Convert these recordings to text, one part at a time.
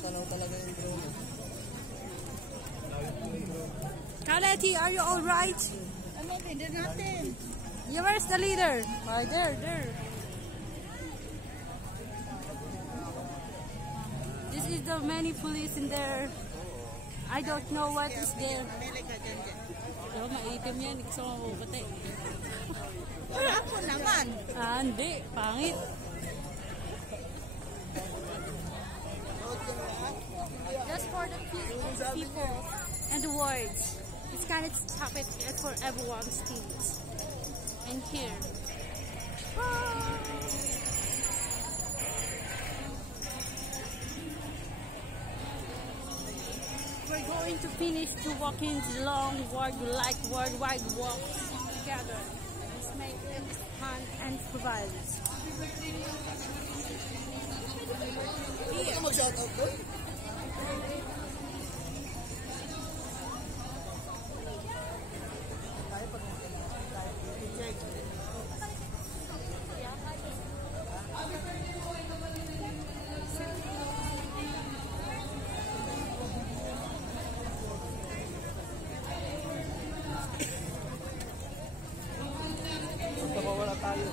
Matanaw talaga yung drone. Kaleti, are you all right? Ano, pwede natin. Where's the leader? Right there. This is the many police in there. I don't know what is there. Pero maitim yan. Gusto ko mabubate. Wala ako naman. Hindi. Pangit. Just for the people and the words. It's kind of stop it for everyone's things. And here. We're going to finish to walk into the long worldwide walks together. Let's make it fun and provide it. Hindi ka mag-shoutout ko? Wala tayo.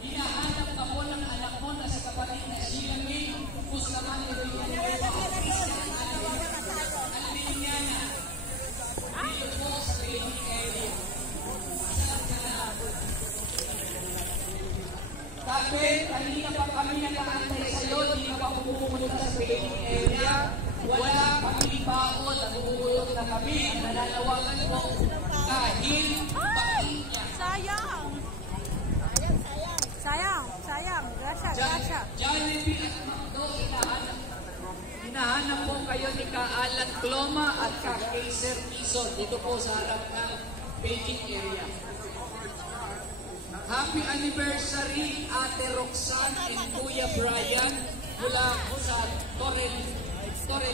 Hinahanap ako ng anak mo na sa kapatid na Sheila May Bustamante Villanueva. Alilinyana. Dito po sa training area. Sabi, kanina pa kami nakaantay sa'yo, di ka pa pumunta sa training area. Wala kami baon, nagugulog na kami. Ang nananawagan mo, kahit pakinggan. Sayang. Grasya. Jollibee at McDo, hinahanap po kayo ni Ka-Alan Cloma at Ka-Kaiser Tison dito po sa harap ng Beijing area. Happy anniversary Ate Roxanne and Kuya Brian mula po sa Torre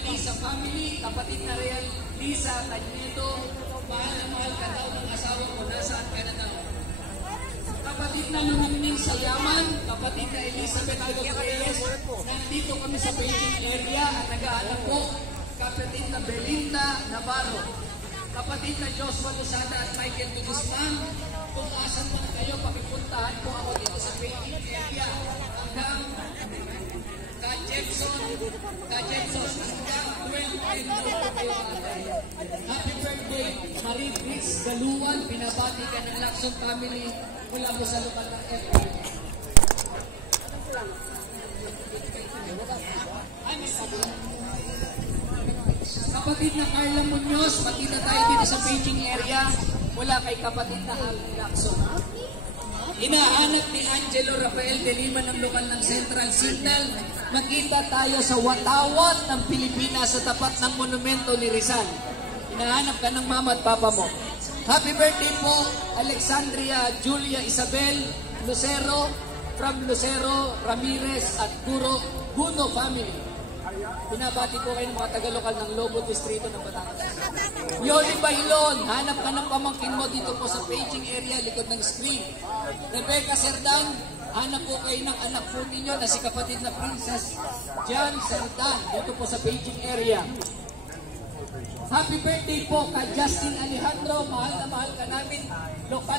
Lisa family, kapatid na Real Lisa Tañedo. Mahal na mahal ka daw ng asawa mo, nasaan ka na daw? Kapatid na Maningning Sayaman, kapatid na Elizabeth Reyes, nandito kami sa Beijing area at nag-aalap po. Kapatid na Belinda Navarro, kapatid na Joshua Lozada at Michael Guzman. Kung asan man kayo, pakipuntahan po ako dito sa Beijing area hanggang Ka-Jetson, hanggang Happy birthday, Marie Chris Galuan. Binabati ka ng Lacson family mula mo sa lokal ng FB. Kapatid na Carla Munoz, makita tayo dito sa paging area mula kay kapatid na Alvin Lacson. Hinahanap ni Angelo Rafael de Lima ng lokal ng Central Signal. Makita tayo sa watawat ng Pilipinas sa tapat ng monumento ni Rizal. Hinahanap ka ng mama at papa mo. Happy birthday po, Alexandria Julia Isabel Lucero, from Lucero, Ramirez at Guno family. Binabati po kayo ng mga taga-lokal ng Lobo Distrito ng Batangas. Yoli Bailon, hanap ka ng pamangkin mo dito po sa paging area, likod ng screen. Rebecca Serdan, hanap po kayo ng anak po ninyo na si kapatid na Princess Jan Serdan, dito po sa paging area. Happy birthday po kay Justin Alejandro, mahal na mahal ka namin, lokal